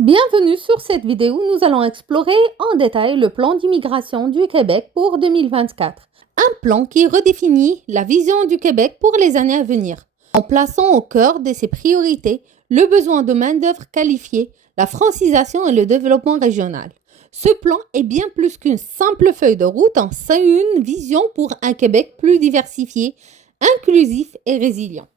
Bienvenue sur cette vidéo où nous allons explorer en détail le plan d'immigration du Québec pour 2024. Un plan qui redéfinit la vision du Québec pour les années à venir, en plaçant au cœur de ses priorités le besoin de main-d'œuvre qualifiée, la francisation et le développement régional. Ce plan est bien plus qu'une simple feuille de route, c'est une vision pour un Québec plus diversifié, inclusif et résilient.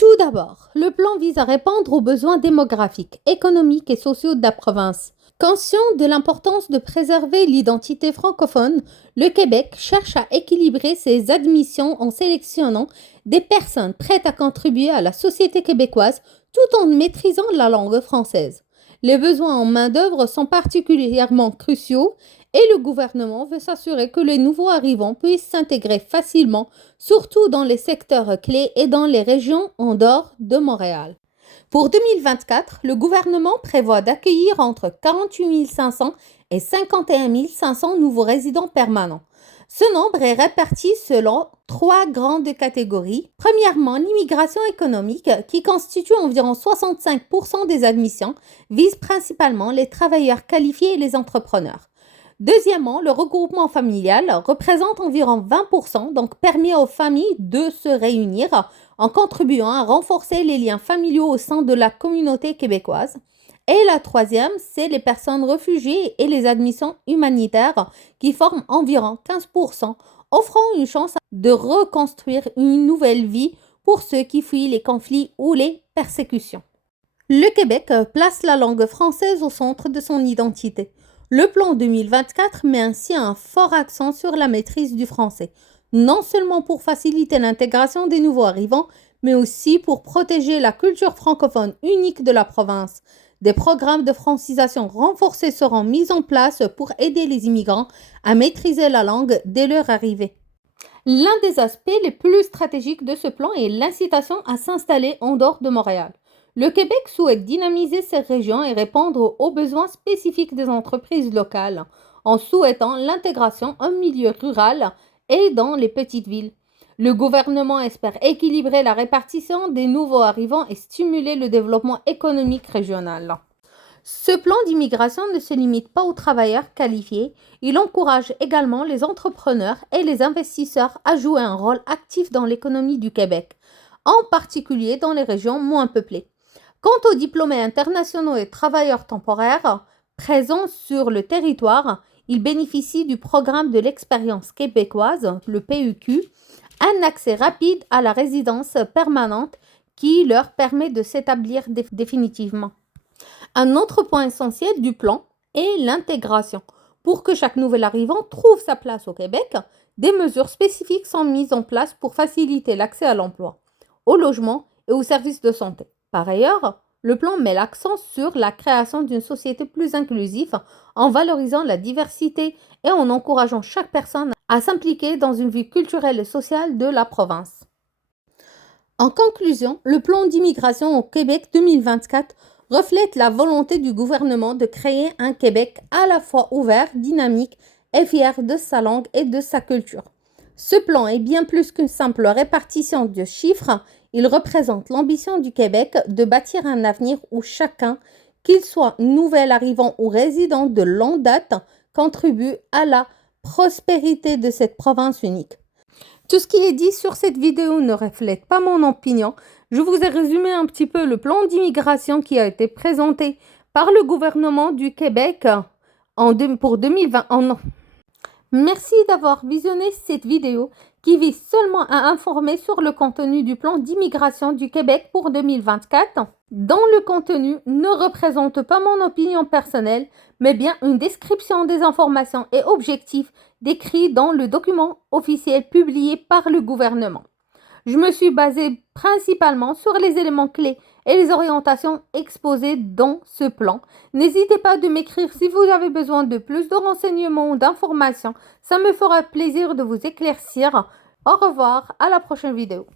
Tout d'abord, le plan vise à répondre aux besoins démographiques, économiques et sociaux de la province. Conscient de l'importance de préserver l'identité francophone, le Québec cherche à équilibrer ses admissions en sélectionnant des personnes prêtes à contribuer à la société québécoise tout en maîtrisant la langue française. Les besoins en main-d'œuvre sont particulièrement cruciaux et le gouvernement veut s'assurer que les nouveaux arrivants puissent s'intégrer facilement, surtout dans les secteurs clés et dans les régions en dehors de Montréal. Pour 2024, le gouvernement prévoit d'accueillir entre 48 500 et 51 500 nouveaux résidents permanents. Ce nombre est réparti selon trois grandes catégories. Premièrement, l'immigration économique, qui constitue environ 65% des admissions, vise principalement les travailleurs qualifiés et les entrepreneurs. Deuxièmement, le regroupement familial représente environ 20%, donc permet aux familles de se réunir en contribuant à renforcer les liens familiaux au sein de la communauté québécoise. Et la troisième, c'est les personnes réfugiées et les admissions humanitaires qui forment environ 15%, offrant une chance de reconstruire une nouvelle vie pour ceux qui fuient les conflits ou les persécutions. Le Québec place la langue française au centre de son identité. Le plan 2024 met ainsi un fort accent sur la maîtrise du français, non seulement pour faciliter l'intégration des nouveaux arrivants, mais aussi pour protéger la culture francophone unique de la province. Des programmes de francisation renforcés seront mis en place pour aider les immigrants à maîtriser la langue dès leur arrivée. L'un des aspects les plus stratégiques de ce plan est l'incitation à s'installer en dehors de Montréal. Le Québec souhaite dynamiser ces régions et répondre aux besoins spécifiques des entreprises locales en souhaitant l'intégration en milieu rural et dans les petites villes. Le gouvernement espère équilibrer la répartition des nouveaux arrivants et stimuler le développement économique régional. Ce plan d'immigration ne se limite pas aux travailleurs qualifiés, il encourage également les entrepreneurs et les investisseurs à jouer un rôle actif dans l'économie du Québec, en particulier dans les régions moins peuplées. Quant aux diplômés internationaux et travailleurs temporaires présents sur le territoire, ils bénéficient du programme de l'expérience québécoise, le PEQ, un accès rapide à la résidence permanente qui leur permet de s'établir définitivement. Un autre point essentiel du plan est l'intégration. Pour que chaque nouvel arrivant trouve sa place au Québec, des mesures spécifiques sont mises en place pour faciliter l'accès à l'emploi, au logement et aux services de santé. Par ailleurs, le plan met l'accent sur la création d'une société plus inclusive en valorisant la diversité et en encourageant chaque personne à s'impliquer dans une vie culturelle et sociale de la province. En conclusion, le plan d'immigration au Québec 2024 reflète la volonté du gouvernement de créer un Québec à la fois ouvert, dynamique et fier de sa langue et de sa culture. Ce plan est bien plus qu'une simple répartition de chiffres, il représente l'ambition du Québec de bâtir un avenir où chacun, qu'il soit nouvel arrivant ou résident de longue date, contribue à la prospérité de cette province unique. Tout ce qui est dit sur cette vidéo ne reflète pas mon opinion. Je vous ai résumé un petit peu le plan d'immigration qui a été présenté par le gouvernement du Québec pour 2020. Merci d'avoir visionné cette vidéo qui vise seulement à informer sur le contenu du plan d'immigration du Québec pour 2024. Dont le contenu ne représente pas mon opinion personnelle, mais bien une description des informations et objectifs décrits dans le document officiel publié par le gouvernement. Je me suis basée principalement sur les éléments clés et les orientations exposées dans ce plan. N'hésitez pas de m'écrire si vous avez besoin de plus de renseignements ou d'informations. Ça me fera plaisir de vous éclaircir. Au revoir, à la prochaine vidéo.